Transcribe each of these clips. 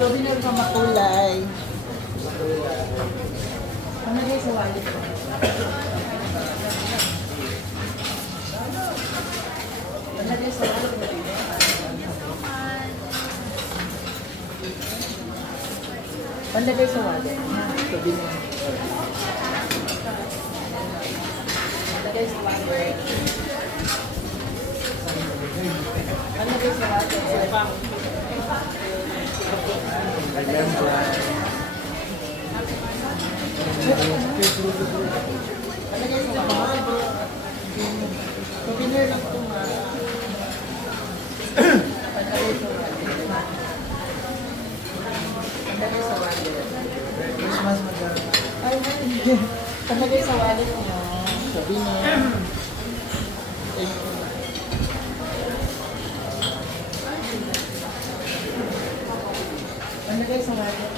Souvenir ka makulay. Ano guys sa wallet ko? Ano guys sa wallet ko? Pandagay sa wallet. Souvenir. Pandagay sa wallet. Pandagay sa wallet. Palagay sa wallet. Souvenir lang ito ma. Palagay sa wallet. Palagay sa wallet. Christmas maganda. Ay, palagay sa wallet niyo. Souvenir. Thank you. Palagay sa wallet.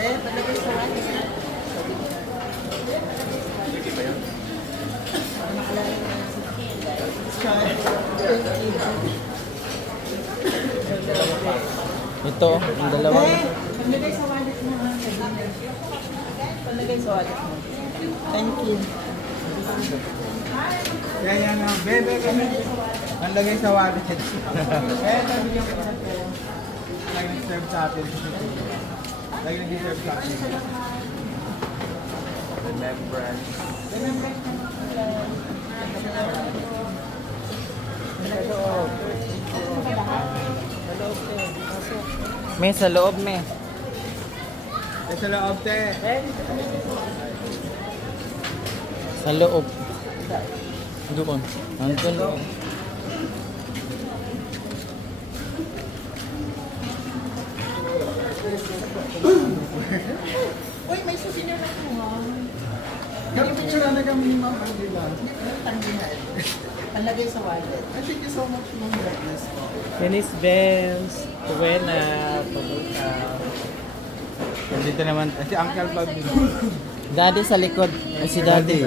Palagay sa wallet. Hindi ba yun? Ito, ang dalawa. Palagay sa wallet mo. Palagay sa wallet mo. Thank you. Yan nga. Bebe. Ang lagay sa wallet. Pabigyan ko na po. Lagi nag-serve sa atin. Lagi nag-serve sa atin. Remembrance. May sa loob, may. Sa loob, te. Sa loob. Doon. Nandun loob. Uy, may souvenir na po ha. Kaya picture na kami ni Ma'am Angela. Palagay sa wallet. Thank you so much, Ma'am. God bless po. Feliz Benz. Tuwena. Pabuka. Nandito naman, si Uncle Bob. Daddy sa likod. Ay, si Daddy.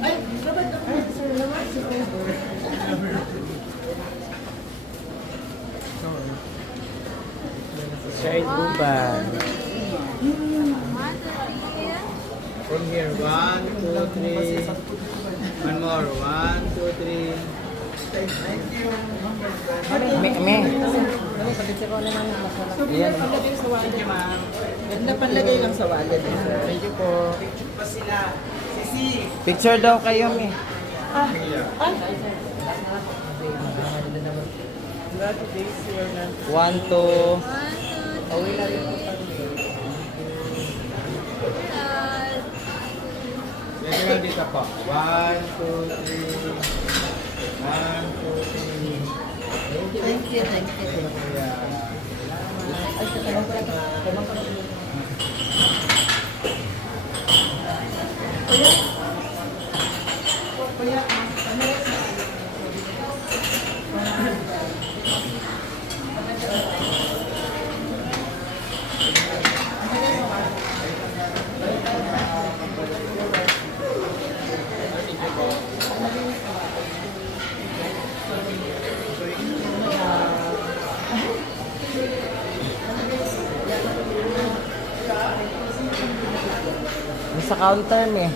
Ay, dapat ako. Sir, naman si Uber. Shahid Buban. From here, 1, 2, 3. One more, 1, 2, 3. Thank you. Me. Souvenir palagay sa wallet. Ganda palagay lang sa wallet. Thank you po. Pa sila. Sisi. Picture daw kayo, me. Ah, ay. 1, 2. Pwede ka dito po. 1, 2, 3. 1, 2, 3. Thank you, thank you. Ay, tatanong ko lang. Tatanong ko lang. Kuya? Kuya, ano yun? Sa counter, me.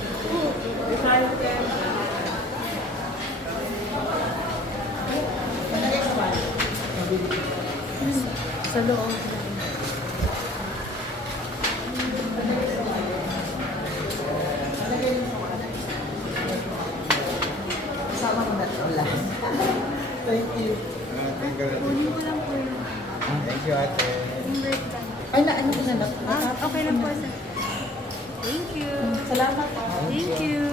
Sa loob. Kasama ko na ito lang. Thank you. Kunin ko lang po yung Thank you, ate. invert band. Ay, naano ko na lang. Okay lang po, sir. Thank you. Salamat. Thank you.